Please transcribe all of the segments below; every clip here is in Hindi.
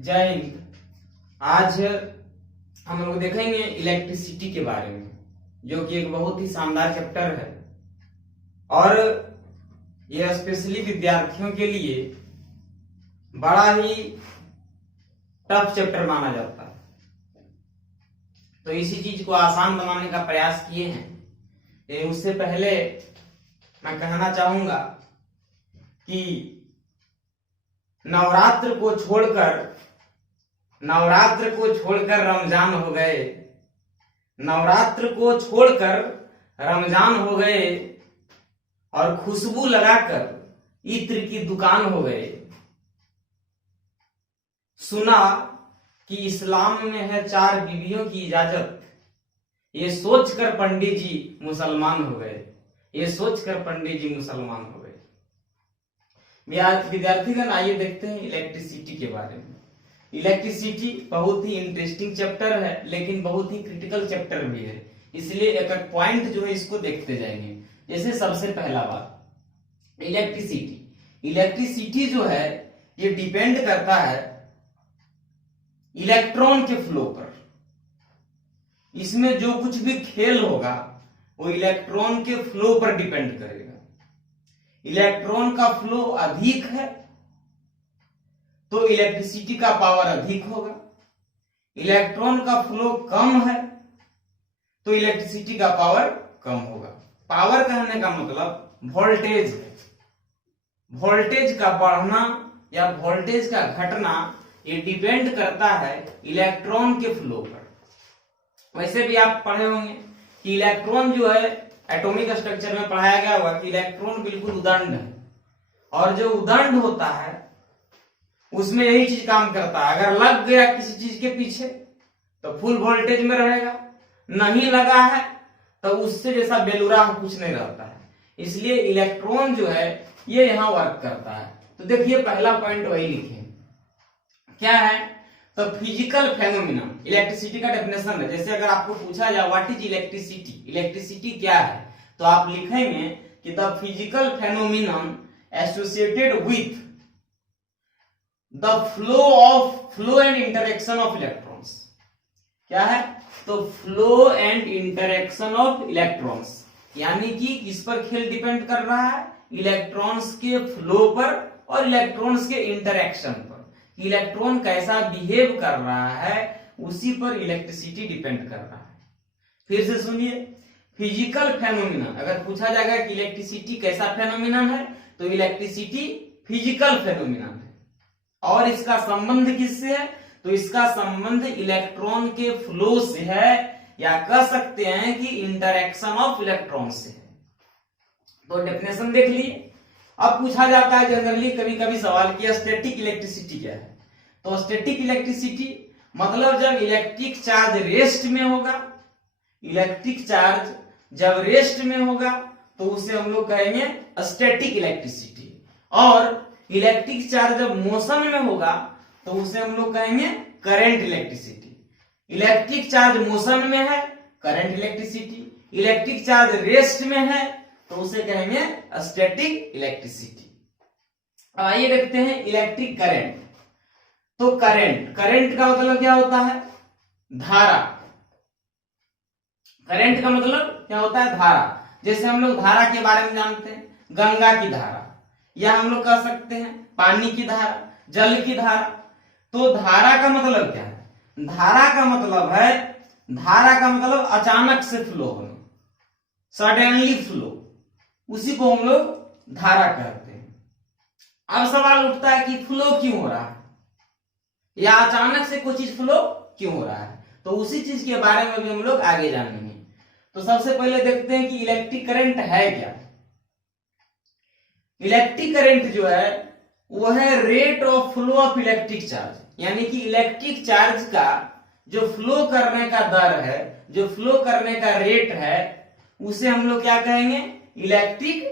जय हिंद। आज हम लोग देखेंगे इलेक्ट्रिसिटी के बारे में, जो कि एक बहुत ही शानदार चैप्टर है और यह स्पेशली विद्यार्थियों के लिए बड़ा ही टफ चैप्टर माना जाता है। तो इसी चीज को आसान बनाने का प्रयास किए हैं। उससे पहले मैं कहना चाहूंगा कि नवरात्र को छोड़कर रमजान हो गए, नवरात्र को छोड़कर रमजान हो गए और खुशबू लगाकर इत्र की दुकान हो गए। सुना कि इस्लाम में है 4 बीवियों की इजाजत, ये सोचकर पंडित जी मुसलमान हो गए, ये सोचकर पंडित जी मुसलमान हो गए। विद्यार्थीगण, आइए देखते हैं इलेक्ट्रिसिटी के बारे में। इलेक्ट्रिसिटी बहुत ही इंटरेस्टिंग चैप्टर है, लेकिन बहुत ही क्रिटिकल चैप्टर भी है, इसलिए एक एक पॉइंट जो है इसको देखते जाएंगे। जैसे सबसे पहला बात, इलेक्ट्रिसिटी जो है ये डिपेंड करता है इलेक्ट्रॉन के फ्लो पर। इसमें जो कुछ भी खेल होगा वो इलेक्ट्रॉन के फ्लो पर डिपेंड करेगा। इलेक्ट्रॉन का फ्लो अधिक है तो इलेक्ट्रिसिटी का पावर अधिक होगा, इलेक्ट्रॉन का फ्लो कम है तो इलेक्ट्रिसिटी का पावर कम होगा। पावर कहने का मतलब वोल्टेज है। वोल्टेज का बढ़ना या वोल्टेज का घटना ये डिपेंड करता है इलेक्ट्रॉन के फ्लो पर। वैसे भी आप पढ़े होंगे कि इलेक्ट्रॉन जो है एटॉमिक स्ट्रक्चर में पढ़ाया गया होगा कि इलेक्ट्रॉन बिल्कुल उदंड है, और जो उदंड होता है उसमें यही चीज काम करता है। अगर लग गया किसी चीज के पीछे तो फुल वोल्टेज में रहेगा, नहीं लगा है तो उससे जैसा बेलुरा कुछ नहीं रहता है। इसलिए इलेक्ट्रॉन जो है ये यहां वर्क करता है। तो देखिए पहला पॉइंट वही लिखे क्या है, तो फिजिकल फेनोमेना। इलेक्ट्रिसिटी का डेफिनेशन है। जैसे अगर आपको पूछा जाए व्हाट इज इलेक्ट्रिसिटी, इलेक्ट्रिसिटी क्या है, तो आप लिखेंगे कि the physical phenomenon associated with the flow and interaction of electrons. क्या है, तो flow and interaction of electrons, यानी कि किस पर खेल डिपेंड कर रहा है, इलेक्ट्रॉन्स के फ्लो पर और इलेक्ट्रॉन्स के इंटरेक्शन पर। इलेक्ट्रॉन कैसा बिहेव कर रहा है उसी पर इलेक्ट्रिसिटी डिपेंड कर रहा है। फिर से सुनिए, फिजिकल फेनोमेनन। अगर पूछा जाएगा कि इलेक्ट्रिसिटी कैसा फेनोमेनन है, तो इलेक्ट्रिसिटी फिजिकल फेनोमेनन है। और इसका संबंध किससे है, तो इसका संबंध इलेक्ट्रॉन के फ्लो से है, या कह सकते हैं कि इंटरेक्शन ऑफ इलेक्ट्रॉन से है। तो डेफिनेशन देख लिए। अब पूछा जाता है जनरली कभी कभी सवाल किया स्टैटिक इलेक्ट्रिसिटी क्या है, तो स्टैटिक इलेक्ट्रिसिटी मतलब जब इलेक्ट्रिक चार्ज रेस्ट में होगा, इलेक्ट्रिक चार्ज जब रेस्ट में होगा तो उसे हम लोग कहेंगे स्टैटिक इलेक्ट्रिसिटी। और इलेक्ट्रिक चार्ज जब मोशन में होगा तो उसे हम लोग कहेंगे current electricity. Electric charge motion में है, current electricity. Electric charge rest में है तो उसे कहेंगे स्टैटिक इलेक्ट्रिसिटी। आइए देखते हैं इलेक्ट्रिक करंट। तो करंट का मतलब क्या होता है, धारा। करंट का मतलब क्या होता है, धारा। जैसे हम लोग धारा के बारे में जानते हैं, गंगा की धारा, या हम लोग कह सकते हैं पानी की धारा, जल की धारा। तो धारा का मतलब क्या है, धारा का मतलब अचानक से फ्लो होना, सडनली फ्लो, उसी को हम लोग धारा कहते हैं। अब सवाल उठता है कि फ्लो क्यों हो रहा है, या अचानक से कोई चीज फ्लो क्यों हो रहा है, तो उसी चीज के बारे में भी हम लोग आगे जानेंगे। तो सबसे पहले देखते हैं कि इलेक्ट्रिक करंट है क्या। इलेक्ट्रिक करंट जो है वो है rate of flow of electric charge, यानी कि इलेक्ट्रिक चार्ज का जो फ्लो करने का दर है, जो फ्लो करने का रेट है, उसे हम लोग क्या कहेंगे, इलेक्ट्रिक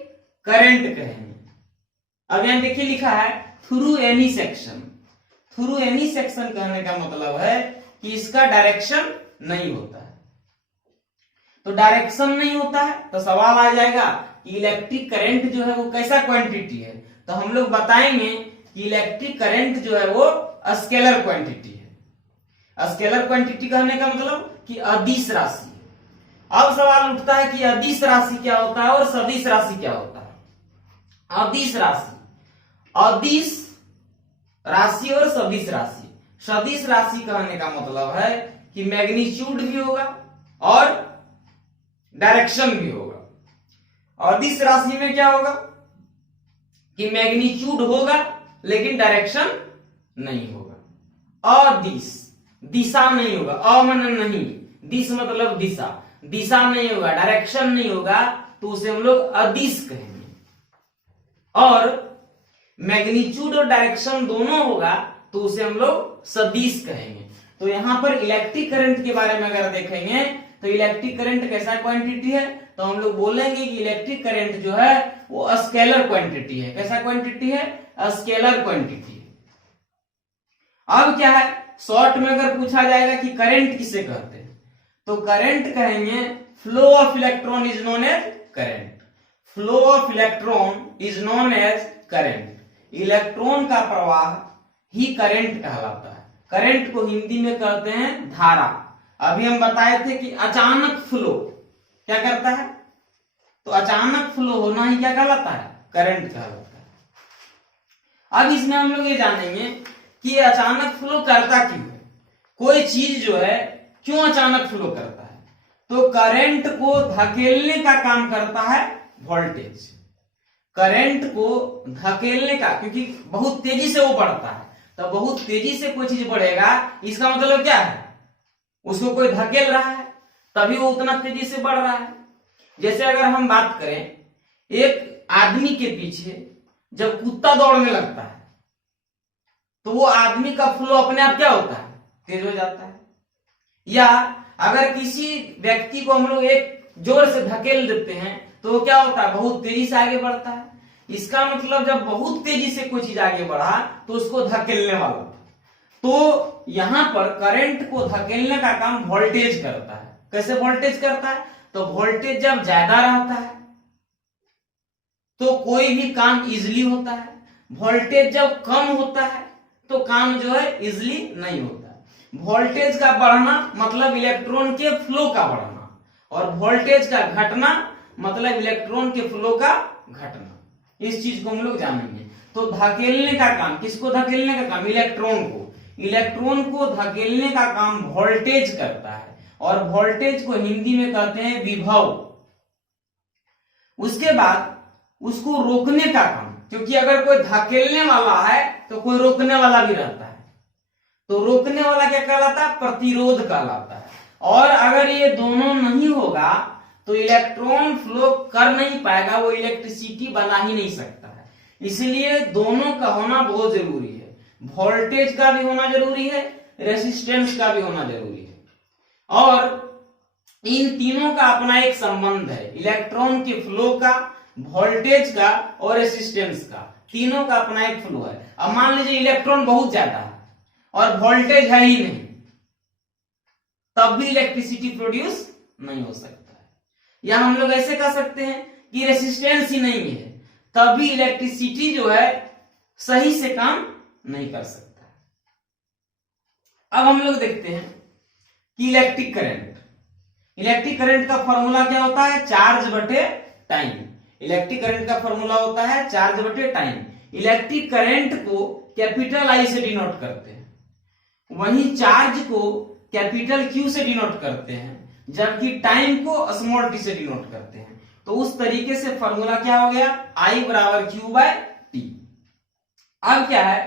करंट कहेंगे। अब यहां देखिए लिखा है through any section. Through any section कहने का मतलब है कि इसका डायरेक्शन नहीं होता है। तो डायरेक्शन नहीं होता है तो सवाल आ जाएगा कि इलेक्ट्रिक करंट जो है वो कैसा क्वांटिटी है, तो हम लोग बताएंगे कि इलेक्ट्रिक करंट जो है वो स्केलर क्वांटिटी है। स्केलर क्वांटिटी कहने का मतलब कि अदिश राशि। अब सवाल उठता है कि अदिश राशि क्या होता है और सदिश राशि क्या होता है। अदिश राशि, अदिश राशि और सदिश राशि। सदिश राशि कहने का मतलब है कि मैग्नीट्यूड भी होगा और डायरेक्शन भी होगा। अदिश राशि में क्या होगा कि मैग्नीट्यूड होगा लेकिन डायरेक्शन नहीं होगा। अदिश, दिशा नहीं होगा, अमन नहीं, दिश मतलब दिशा, दिशा नहीं होगा, डायरेक्शन नहीं होगा, तो उसे हम लोग अदिश कहेंगे। और मैग्नीट्यूड और डायरेक्शन दोनों होगा तो उसे हम लोग सदिश कहेंगे। तो यहां पर इलेक्ट्रिक करंट के बारे में अगर देखेंगे तो इलेक्ट्रिक करंट कैसा क्वांटिटी है, तो हम लोग बोलेंगे कि इलेक्ट्रिक करंट जो है वो स्केलर क्वांटिटी है। कैसा क्वांटिटी है? स्केलर क्वांटिटी है। अब क्या है, शॉर्ट में अगर पूछा जाएगा कि करंट किसे कहते हैं, तो करंट कहेंगे flow of electron is known as current. Flow of electron is known as current. Electron का प्रवाह ही करंट कहलाता है। करंट को हिंदी में कहते हैं धारा। अभी हम बताए थे कि अचानक फ्लो क्या करता है, तो अचानक फ्लो होना ही क्या कहलाता है? करंट कहलाता है। अब इसमें हम लोग ये जानेंगे कि ये अचानक फ्लो करता क्यों है। कोई चीज जो है क्यों अचानक फ्लो करता है, तो करंट को धकेलने का काम करता है वोल्टेज। करंट को धकेलने का, क्योंकि बहुत तेजी से वो बढ़ता है, तो बहुत तेजी से कोई चीज बढ़ेगा, इसका मतलब क्या है, उसको कोई धकेल रहा है तभी वो उतना तेजी से बढ़ रहा है। जैसे अगर हम बात करें, एक आदमी के पीछे जब कुत्ता दौड़ने लगता है तो वो आदमी का फ्लो अपने आप क्या होता है? तेज हो जाता है। या अगर किसी व्यक्ति को हम लोग एक जोर से धकेल देते हैं तो वो क्या होता है? बहुत तेजी से आगे बढ़ता है। इसका मतलब जब बहुत तेजी से कोई चीज आगे बढ़ा तो उसको धकेलने वाला था। तो यहां पर करंट को धकेलने का काम वोल्टेज करता है। कैसे वोल्टेज करता है? तो वोल्टेज जब ज्यादा रहता है तो कोई भी काम इजिली होता है, वोल्टेज जब कम होता है तो काम जो है इजिली नहीं होता है। वोल्टेज का बढ़ना मतलब इलेक्ट्रॉन के फ्लो का बढ़ना, और वोल्टेज का घटना मतलब इलेक्ट्रॉन के फ्लो का घटना। इस चीज को हम लोग जानेंगे। तो धकेलने का काम, किसको धकेलने का काम? इलेक्ट्रॉन को। इलेक्ट्रॉन को धकेलने का काम वोल्टेज करता है, और वोल्टेज को हिंदी में कहते हैं विभव। उसके बाद उसको रोकने का काम, क्योंकि अगर कोई धकेलने वाला है तो कोई रोकने वाला भी रहता है, तो रोकने वाला क्या कहलाता है? प्रतिरोध कहलाता है। और अगर ये दोनों नहीं होगा तो इलेक्ट्रॉन फ्लो कर नहीं पाएगा, वो इलेक्ट्रिसिटी बना ही नहीं सकता है। इसलिए दोनों का होना बहुत जरूरी है। वोल्टेज का भी होना जरूरी है, रेसिस्टेंस का भी होना जरूरी है। और इन तीनों का अपना एक संबंध है, इलेक्ट्रॉन के फ्लो का, वोल्टेज का और रेसिस्टेंस का, तीनों का अपना एक फ्लो है। अब मान लीजिए इलेक्ट्रॉन बहुत ज्यादा है और वोल्टेज है ही नहीं, तब भी इलेक्ट्रिसिटी प्रोड्यूस नहीं हो सकता है। या हम लोग ऐसे कह सकते हैं कि रेसिस्टेंस ही नहीं है, तब भी इलेक्ट्रिसिटी जो है सही से काम नहीं कर सकता। अब हम लोग देखते हैं कि इलेक्ट्रिक करंट का फॉर्मूला क्या होता है? चार्ज बटे टाइम। इलेक्ट्रिक करंट का फॉर्मूला होता है चार्ज बटे टाइम। इलेक्ट्रिक करंट को कैपिटल आई से डिनोट करते हैं, वहीं चार्ज को कैपिटल क्यू से डिनोट करते हैं, जबकि टाइम को स्मॉल टी से डिनोट करते हैं। तो उस तरीके से फॉर्मूला क्या हो गया? I बराबर Q बाय टी। अब क्या है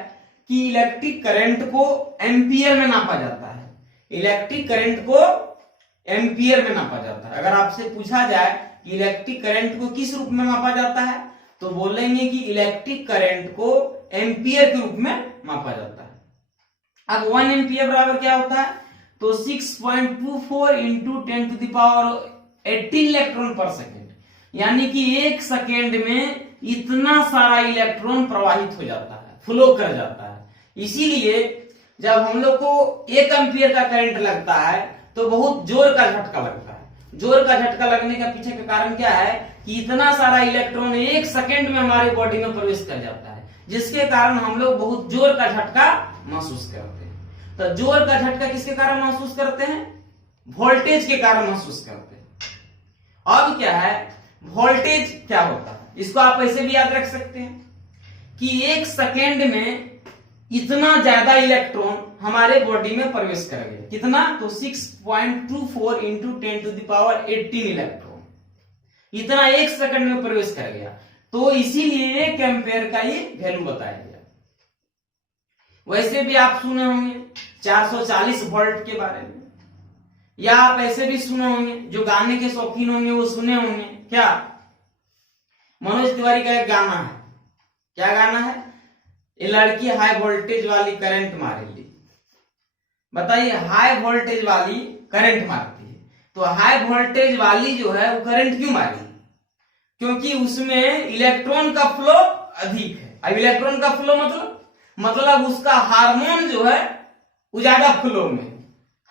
कि इलेक्ट्रिक करंट को एम्पियर में नापा जाता है। इलेक्ट्रिक करंट को एम्पियर में नापा जाता है। अगर आपसे पूछा जाए कि इलेक्ट्रिक करंट को किस रूप में मापा जाता है, तो बोलेंगे कि इलेक्ट्रिक करंट को एम्पियर के रूप में मापा जाता है। अब 1 एम्पियर बराबर क्या होता है? तो 6.24 into 10 to the power 18 electron per second, यानी कि 1 सेकेंड में इतना सारा इलेक्ट्रॉन प्रवाहित हो जाता है, फ्लो कर जाता है। इसीलिए जब हम लोग को 1 एम्पियर का करंट लगता है तो बहुत जोर का झटका लगता है। जोर का झटका लगने का पीछे का कारण क्या है कि इतना सारा इलेक्ट्रॉन 1 सेकेंड में हमारे बॉडी में प्रवेश कर जाता है, जिसके कारण हम लोग बहुत जोर का झटका महसूस करते हैं। तो जोर का झटका किसके कारण महसूस करते हैं? वोल्टेज के कारण महसूस करते हैं। अब क्या है, वोल्टेज क्या होता है इसको आप ऐसे भी याद रख सकते हैं कि 1 सेकेंड में इतना ज्यादा इलेक्ट्रॉन हमारे बॉडी में प्रवेश कर गया। कितना? तो 6.24 इंटू 10⁻18 इलेक्ट्रॉन इतना 1 सेकंड में प्रवेश कर गया। तो इसीलिए 1 एम्पेयर का ये वैल्यू बताया गया। वैसे भी आप सुने होंगे 440 वोल्ट के बारे में, या आप ऐसे भी सुने होंगे, जो गाने के शौकीन होंगे वो सुने होंगे। क्या? मनोज तिवारी का एक गाना है। क्या गाना है? ये लड़की हाई वोल्टेज वाली करंट मारेगी। बताइए, हाई वोल्टेज वाली करंट मारती है, तो हाई वोल्टेज वाली जो है वो करंट क्यों मारी? क्योंकि उसमें इलेक्ट्रॉन का फ्लो अधिक है। अब इलेक्ट्रॉन का फ्लो मतलब उसका हार्मोन जो है वो ज्यादा फ्लो में।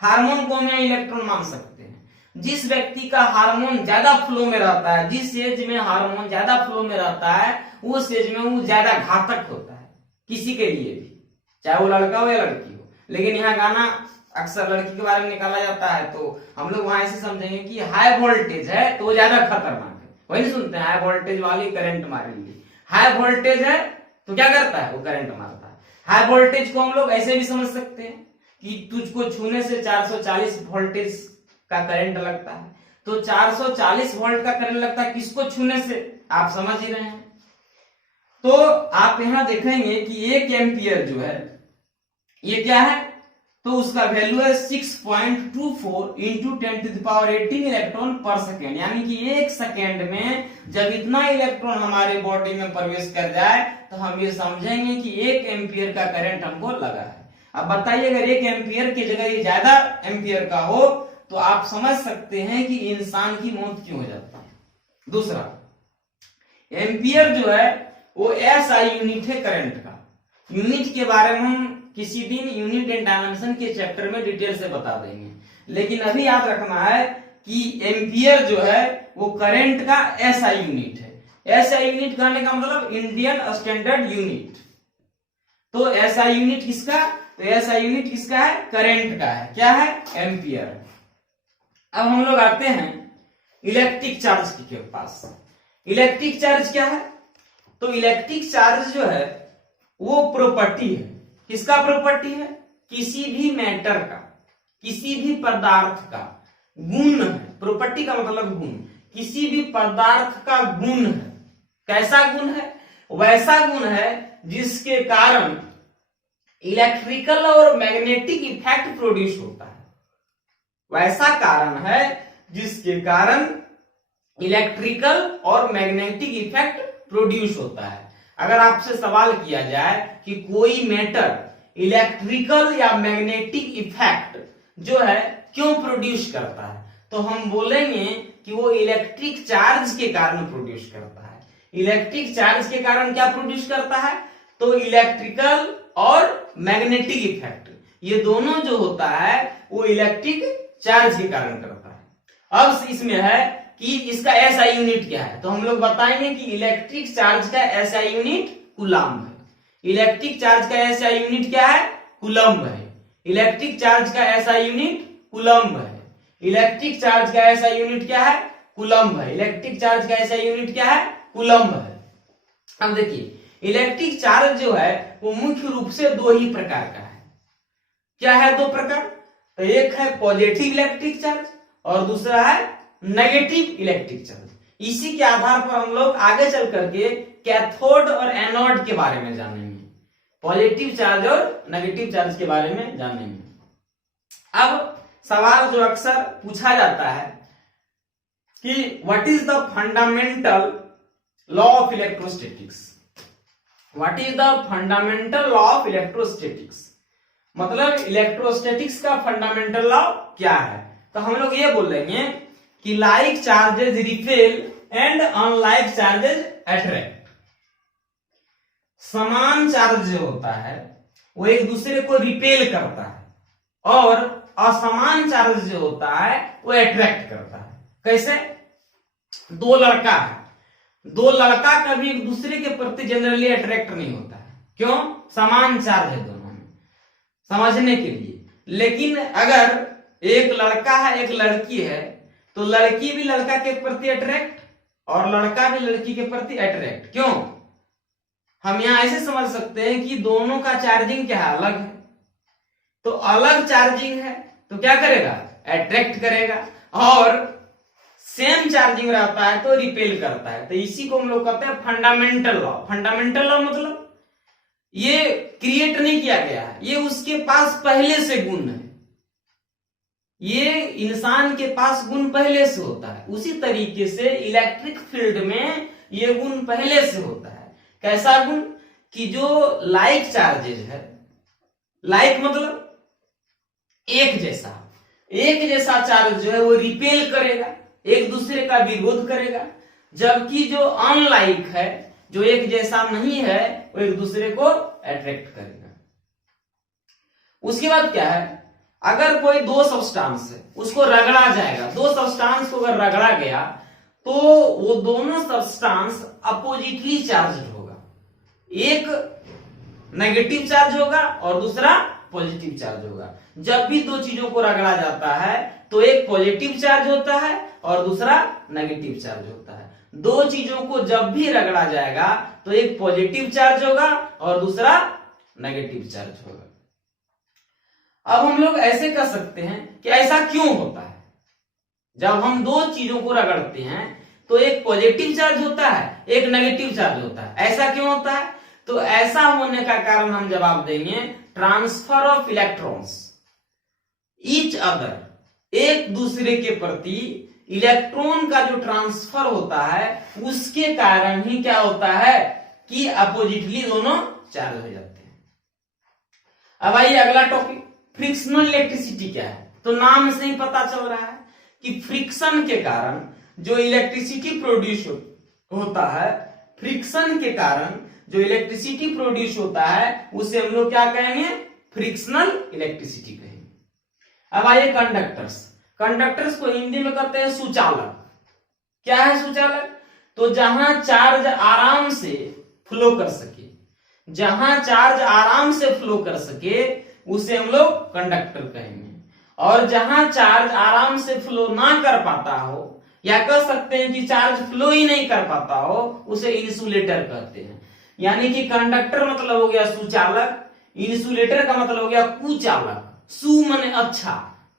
हार्मोन को हम इलेक्ट्रॉन मान सकते हैं। जिस व्यक्ति का हार्मोन ज्यादा फ्लो में रहता है, जिस एज में हार्मोन ज्यादा फ्लो में रहता है, उस एज में वो ज्यादा घातक होता है किसी के लिए भी, चाहे वो लड़का हो या लड़की हो। लेकिन यहाँ गाना अक्सर लड़की के बारे में निकाला जाता है, तो हम लोग वहां ऐसे समझेंगे कि हाई वोल्टेज है तो ज्यादा खतरनाक है। वही नहीं सुनते हैं, हाई वोल्टेज वाली करंट मारेगी। हाई वोल्टेज है तो क्या करता है? वो करंट मारता है। हाई वोल्टेज को हम लोग ऐसे भी समझ सकते हैं कि तुझको छूने से 440 वोल्टेज का करंट लगता है। तो 440 वोल्ट का करंट लगता है किसको छूने से? आप समझ ही रहे हैं। तो आप यहां देखेंगे कि 1 एम्पियर जो है ये क्या है? तो उसका वैल्यू है 6.24 इंटू 10⁻18 इलेक्ट्रॉन पर सेकेंड। यानी कि 1 सेकेंड में जब इतना इलेक्ट्रॉन हमारे बॉडी में प्रवेश कर जाए तो हम ये समझेंगे कि 1 एम्पियर का करंट हमको लगा है। अब बताइए, अगर 1 एम्पियर की जगह ये ज्यादा एम्पियर का हो तो आप समझ सकते हैं कि इंसान की मौत क्यों हो जाती है। दूसरा, एम्पियर जो है वो एसआई यूनिट है करंट का। यूनिट के बारे में हम किसी दिन यूनिट एंड डायमेंशन के चैप्टर में डिटेल से बता देंगे। लेकिन अभी याद रखना है कि एम्पियर जो है वो करंट का एसआई यूनिट है। एसआई यूनिट कहने का मतलब इंडियन स्टैंडर्ड यूनिट। तो एसआई यूनिट किसका? तो एसआई यूनिट किसका है? करंट का है। क्या है? एम्पियर। अब हम लोग आते हैं इलेक्ट्रिक चार्ज के पास। इलेक्ट्रिक चार्ज क्या है? तो इलेक्ट्रिक चार्ज जो है वो प्रॉपर्टी है। किसका प्रॉपर्टी है? किसी भी मैटर का, किसी भी पदार्थ का गुण है। प्रॉपर्टी का मतलब गुण। किसी भी पदार्थ का गुण है। कैसा गुण है? वैसा गुण है जिसके कारण इलेक्ट्रिकल और मैग्नेटिक इफेक्ट प्रोड्यूस होता है। वैसा कारण है जिसके कारण इलेक्ट्रिकल और मैग्नेटिक इफेक्ट प्रोड्यूस होता है। अगर आपसे सवाल किया जाए कि कोई मैटर इलेक्ट्रिकल या मैग्नेटिक इफेक्ट जो है क्यों प्रोड्यूस करता है, तो हम बोलेंगे कि वो इलेक्ट्रिक चार्ज के कारण प्रोड्यूस करता है। इलेक्ट्रिक चार्ज के कारण क्या प्रोड्यूस करता है? तो इलेक्ट्रिकल और मैग्नेटिक इफेक्ट, ये दोनों जो होता है वो इलेक्ट्रिक चार्ज के कारण करता है। अब इसमें है कि इसका एसआई यूनिट क्या है, तो हम लोग बताएंगे कि इलेक्ट्रिक चार्ज का एसआई यूनिट कूलम्ब है। इलेक्ट्रिक चार्ज का एसआई यूनिट क्या है? कूलम्ब है। इलेक्ट्रिक चार्ज का एसआई यूनिट कूलम्ब है। इलेक्ट्रिक चार्ज का एसआई यूनिट क्या है? कूलम्ब है। इलेक्ट्रिक चार्ज का एसआई यूनिट क्या है? कूलम्ब है। अब देखिए, इलेक्ट्रिक चार्ज जो है वो मुख्य रूप से 2 ही प्रकार का है। क्या है 2 प्रकार? तो एक है पॉजिटिव इलेक्ट्रिक चार्ज और दूसरा है नेगेटिव इलेक्ट्रिक चार्ज। इसी के आधार पर हम लोग आगे चल करके कैथोड और एनोड के बारे में जानेंगे, पॉजिटिव चार्ज और नेगेटिव चार्ज के बारे में जानेंगे। अब सवाल जो अक्सर पूछा जाता है कि what is the fundamental law of electrostatics. What is the fundamental law of electrostatics, मतलब इलेक्ट्रोस्टैटिक्स का फंडामेंटल लॉ क्या है। तो हम लोग ये बोलेंगे कि like charges repel and unlike charges attract. समान चार्ज जो होता है वो एक दूसरे को रिपेल करता है और असमान चार्ज जो होता है वो अट्रैक्ट करता है। कैसे? 2 लड़का है, 2 लड़का कभी एक दूसरे के प्रति जनरली अट्रैक्ट नहीं होता है। क्यों? समान चार्ज है दोनों में। समझने के लिए। लेकिन अगर एक लड़का है एक लड़की है तो लड़की भी लड़का के प्रति अट्रैक्ट और लड़का भी लड़की के प्रति अट्रैक्ट। क्यों? हम यहां ऐसे समझ सकते हैं कि दोनों का चार्जिंग क्या है, अलग है। तो अलग चार्जिंग है तो क्या करेगा, अट्रैक्ट करेगा, और सेम चार्जिंग रहता है तो रिपेल करता है। तो इसी को हम लोग कहते हैं फंडामेंटल लॉ। फंडामेंटल लॉ मतलब ये क्रिएट नहीं किया गया है, ये उसके पास पहले से गुण है, ये इंसान के पास गुण पहले से होता है। उसी तरीके से इलेक्ट्रिक फील्ड में ये गुण पहले से होता है। कैसा गुण? कि जो लाइक चार्जेज है, लाइक मतलब एक जैसा चार्ज जो है वो रिपेल करेगा, एक दूसरे का विरोध करेगा, जबकि जो अनलाइक है, जो एक जैसा नहीं है, वो एक दूसरे को अट्रैक्ट करेगा। उसके बाद क्या है, अगर कोई दो सब्सटेंस है उसको रगड़ा जाएगा, दो सब्सटेंस को अगर रगड़ा गया तो वो दोनों सब्सटेंस अपोजिटली चार्ज होगा, एक नेगेटिव चार्ज होगा और दूसरा पॉजिटिव चार्ज होगा। जब भी दो चीजों को रगड़ा जाता है तो एक पॉजिटिव चार्ज होता है और दूसरा नेगेटिव चार्ज होता है। दो चीजों को जब भी रगड़ा जाएगा तो एक पॉजिटिव चार्ज होगा और दूसरा नेगेटिव चार्ज होगा। अब हम लोग ऐसे कर सकते हैं कि ऐसा क्यों होता है, जब हम दो चीजों को रगड़ते हैं तो एक पॉजिटिव चार्ज होता है एक नेगेटिव चार्ज होता है, ऐसा क्यों होता है? तो ऐसा होने का कारण हम जवाब देंगे transfer of electrons each other, एक दूसरे के प्रति इलेक्ट्रॉन का जो ट्रांसफर होता है उसके कारण ही क्या होता है कि अपोजिटली दोनों चार्ज हो जाते हैं। अब आइए अगला टॉपिक, फ्रिक्शनल इलेक्ट्रिसिटी क्या है। तो नाम से ही पता चल रहा है कि फ्रिक्शन के कारण जो इलेक्ट्रिसिटी प्रोड्यूस होता है, फ्रिक्शन के कारण जो इलेक्ट्रिसिटी प्रोड्यूस होता है उसे हम लोग क्या कहेंगे, फ्रिक्शनल इलेक्ट्रिसिटी कहेंगे। अब आइए कंडक्टर्स, कंडक्टर्स को हिंदी में कहते हैं सुचालक। क्या है सुचालक? तो जहां चार्ज आराम से फ्लो कर सके, जहां चार्ज आराम से फ्लो कर सके उसे हम लोग कंडक्टर कहेंगे, और जहां चार्ज आराम से फ्लो ना कर पाता हो, या कह सकते हैं कि चार्ज फ्लो ही नहीं कर पाता हो, उसे इंसुलेटर कहते हैं। यानी कि कंडक्टर मतलब हो गया सुचालक, इंसुलेटर का मतलब हो गया कुचालक। सु माने अच्छा,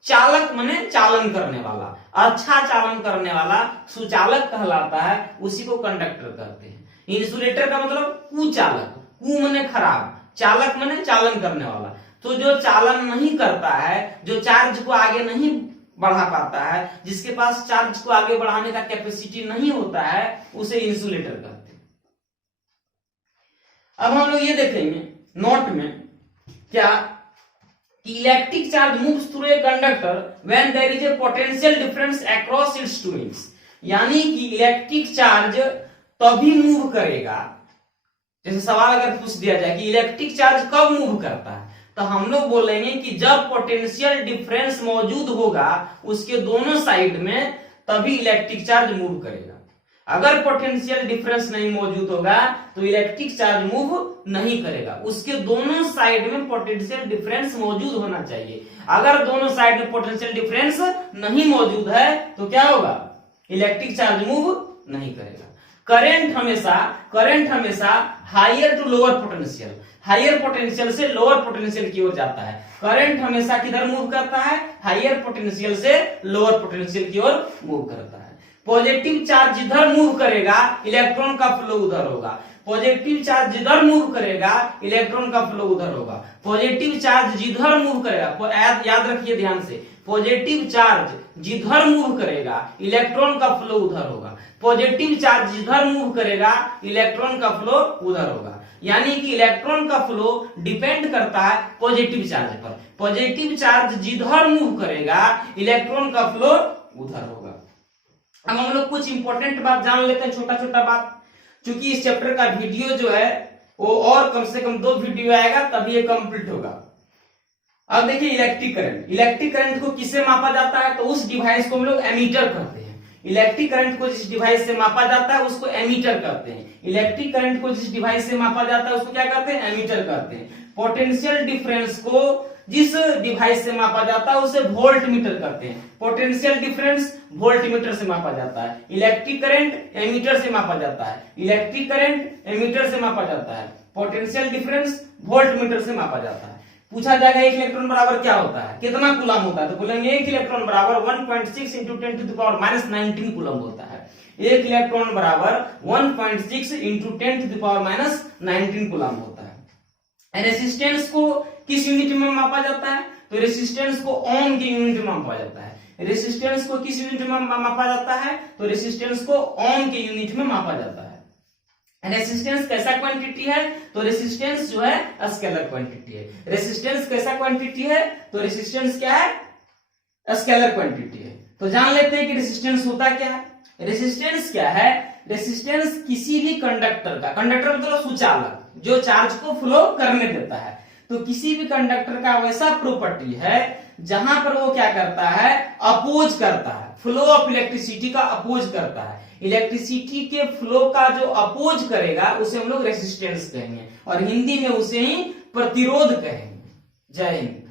चालक माने चालन करने वाला, अच्छा चालन करने वाला सुचालक कहलाता है, उसी को कंडक्टर कहते हैं। इंसुलेटर का मतलब कुचालक, कु माने खराब, चालक माने चालन करने वाला। तो जो चालन नहीं करता है, जो चार्ज को आगे नहीं बढ़ा पाता है, जिसके पास चार्ज को आगे बढ़ाने का कैपेसिटी नहीं होता है, उसे इंसुलेटर कहते हैं। अब हम लोग ये देखेंगे नोट में क्या कि electric charge moves through a conductor when there is a potential difference across its two ends. यानी कि इलेक्ट्रिक चार्ज तभी मूव करेगा, जैसे सवाल अगर पूछ दिया जाए कि इलेक्ट्रिक चार्ज कब मूव करता है, तो हम लोग बोलेंगे कि जब पोटेंशियल डिफरेंस मौजूद होगा उसके दोनों साइड में, तभी इलेक्ट्रिक चार्ज मूव करेगा। अगर पोटेंशियल डिफरेंस नहीं मौजूद होगा तो इलेक्ट्रिक चार्ज मूव नहीं करेगा। उसके दोनों साइड में पोटेंशियल डिफरेंस मौजूद होना चाहिए। अगर दोनों साइड में पोटेंशियल डिफरेंस नहीं मौजूद है तो क्या होगा, इलेक्ट्रिक चार्ज मूव नहीं करेगा। करंट हमेशा higher to lower potential, higher potential से लोअर पोटेंशियल की ओर जाता है। करंट हमेशा किधर मूव करता है, हायर पोटेंशियल से लोअर पोटेंशियल की ओर मूव करता है। पॉजिटिव चार्ज जिधर मूव करेगा इलेक्ट्रॉन का फ्लो उधर होगा, पॉजिटिव चार्ज जिधर मूव करेगा इलेक्ट्रॉन का फ्लो उधर होगा। पॉजिटिव चार्ज जिधर मूव करेगा, याद रखिए ध्यान से, पॉजिटिव चार्ज जिधर मूव करेगा इलेक्ट्रॉन का फ्लो उधर होगा, पॉजिटिव चार्ज जिधर मूव करेगा इलेक्ट्रॉन का फ्लो उधर होगा। यानी कि इलेक्ट्रॉन का फ्लो डिपेंड करता है पॉजिटिव चार्ज पर। पॉजिटिव चार्ज जिधर मूव करेगा इलेक्ट्रॉन का फ्लो उधर होगा। अब हम लोग कुछ इंपॉर्टेंट बात जान लेते हैं, छोटा छोटा बात, क्योंकि इस चैप्टर का वीडियो जो है वो और कम से कम 2 वीडियो आएगा तभी ये कंप्लीट होगा। अब देखिए इलेक्ट्रिक करंट, इलेक्ट्रिक करंट को किससे मापा जाता है, तो उस डिवाइस को हम लोग एमीटर कहते हैं। इलेक्ट्रिक करंट को जिस डिवाइस से मापा जाता है उसको एमीटर कहते हैं। इलेक्ट्रिक करंट को जिस डिवाइस से मापा जाता है उसको क्या कहते हैं, एमीटर कहते हैं। पोटेंशियल डिफरेंस को जिस डिवाइस से मापा जाता है उसे वोल्ट मीटर कहते हैं। पोटेंशियल डिफरेंस वोल्ट मीटर से मापा जाता है। इलेक्ट्रिक करंट एमीटर से मापा जाता है। इलेक्ट्रिक करंट एमीटर से मापा जाता है। पोटेंशियल डिफरेंस वोल्ट मीटर से मापा जाता है। पूछा जाएगा एक इलेक्ट्रॉन बराबर क्या होता है, कितना कूलम होता है, तो बोलेंगे एक इलेक्ट्रॉन बराबर 1.6 into 10 to the power minus 19 coulomb होता है। एक इलेक्ट्रॉन बराबर 1.6 into 10 to the power minus 19 coulomb होता है। रेसिस्टेंस को किस यूनिट में मापा जाता है, तो रेसिस्टेंस को ओम की यूनिट में मापा जाता है। रेसिस्टेंस को किस यूनिट में मापा जाता है, तो रेसिस्टेंस को ओम के यूनिट में मापा जाता है। रेसिस्टेंस कैसा क्वांटिटी है, तो रेसिस्टेंस जो है स्केलर क्वांटिटी है। रेसिस्टेंस कैसा क्वांटिटी है, तो रेसिस्टेंस क्या है, स्केलर क्वांटिटी है। तो जान लेते हैं कि रेसिस्टेंस होता क्या है। रेसिस्टेंस क्या है, रेसिस्टेंस किसी भी कंडक्टर का, कंडक्टर मतलब सुचालक जो चार्ज को फ्लो करने देता है, तो किसी भी कंडक्टर का वैसा प्रॉपर्टी है जहां पर वो क्या करता है, अपोज करता है, फ्लो ऑफ इलेक्ट्रिसिटी का अपोज करता है। इलेक्ट्रिसिटी के फ्लो का जो अपोज करेगा उसे हम लोग रेसिस्टेंस कहेंगे और हिंदी में उसे ही प्रतिरोध कहेंगे। जय हिंद।